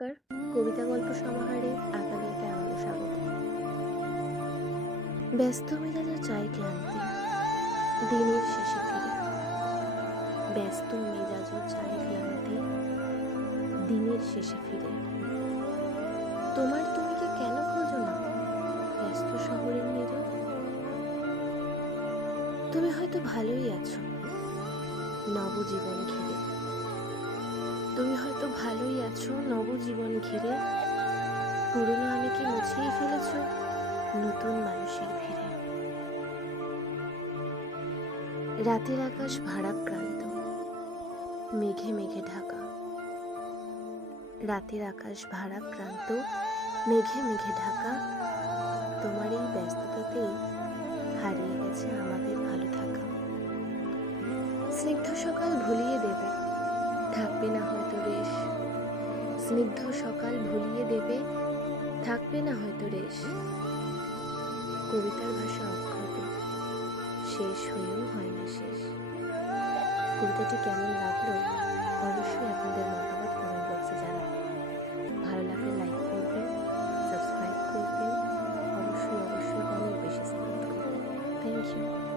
নমস্কার, কবিতা গল্প সমাহারে আপনাদেরকে আবারও স্বাগত। ব্যস্ত মেজাজে চাই ক্লান্তি, দিনের শেষে ফিরে। ব্যস্ত মেজাজ চাই ক্লান্তি, দিনের শেষে ফিরে। তোমার তুমি কি কেন খোঁজো না? ব্যস্ত শহরের মেরে তুমি হয়তো ভালোই আছো। নবজীবন ঘিরে। তুমি হয়তো ভালোই আছো নবজীবন ঘিরে। পুরনো আমিকে মুছিয়ে ফেলেছ নতুন মানুষের ভিড়ে। রাতের আকাশ ভারাক্রান্ত, মেঘে মেঘে ঢাকা। রাতের আকাশ ভারাক্রান্ত, মেঘে মেঘে ঢাকা। তোমার এই ব্যস্ততাতেই হারিয়ে গেছে আমাদের ভালো থাকা। স্নিগ্ধ সকাল ভুলিয়ে দেবে স্নিগ্ধ সকাল ভুলিয়ে দেবে, থাকবে না হয়তো রেশ। কবিতার ভাষা অক্ষত, শেষ হয়েও হয় না শেষ। কবিতাটি কেমন লাগল অবশ্যই আপনাদের মতামত কমেন্ট বক্সে জানাবেন। ভালো লাগলে লাইক করবেন সাবস্ক্রাইব করবেন, অবশ্যই অবশ্যই অনেক বেশি সাপোর্ট করবেন। Thank you